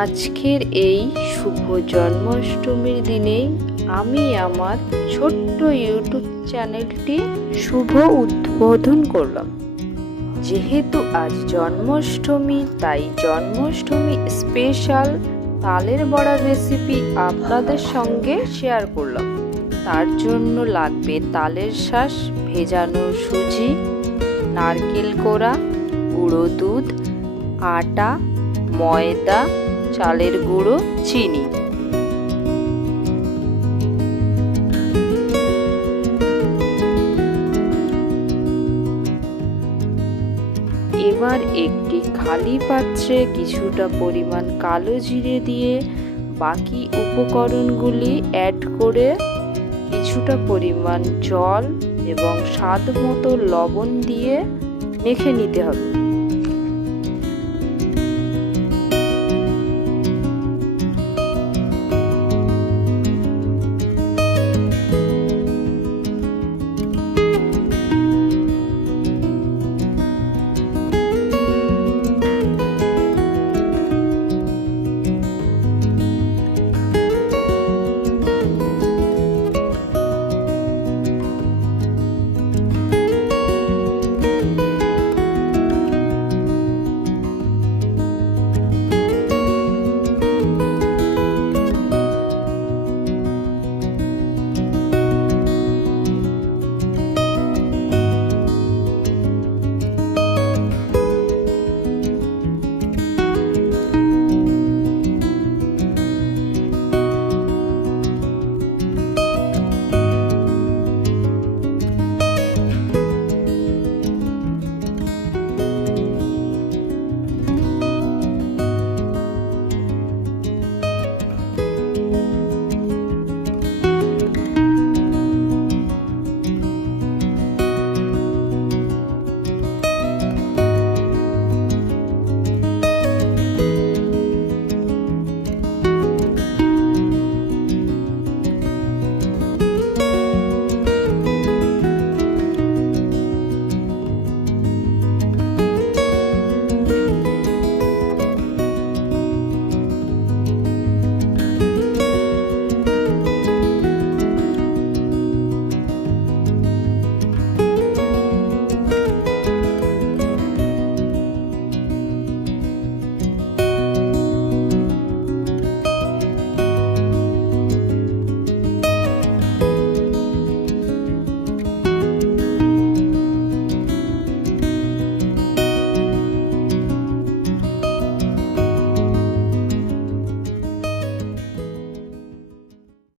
আজকের এই শুভ জন্মাষ্টমীর দিনেই আমি আমার ছোট্ট ইউটিউব চ্যানেলটি শুভ উদ্বোধন করলাম। যেহেতু আজ জন্মাষ্টমী, তাই জন্মাষ্টমী স্পেশাল তালের বড়ার রেসিপি আপনাদের সঙ্গে শেয়ার করলাম। তার জন্য লাগবে তালের শাঁস, ভেজানো সুজি, নারকেল কোড়া, গুঁড়ো দুধ, আটা, ময়দা, চালের গুঁড়ো, চিনি। এবার একটি খালি পাত্রে কিছুটা পরিমাণ কালো জিরে দিয়ে বাকি উপকরণগুলি অ্যাড করে কিছুটা পরিমাণ জল এবং স্বাদ মতো লবণ দিয়ে মেখে নিতে হবে।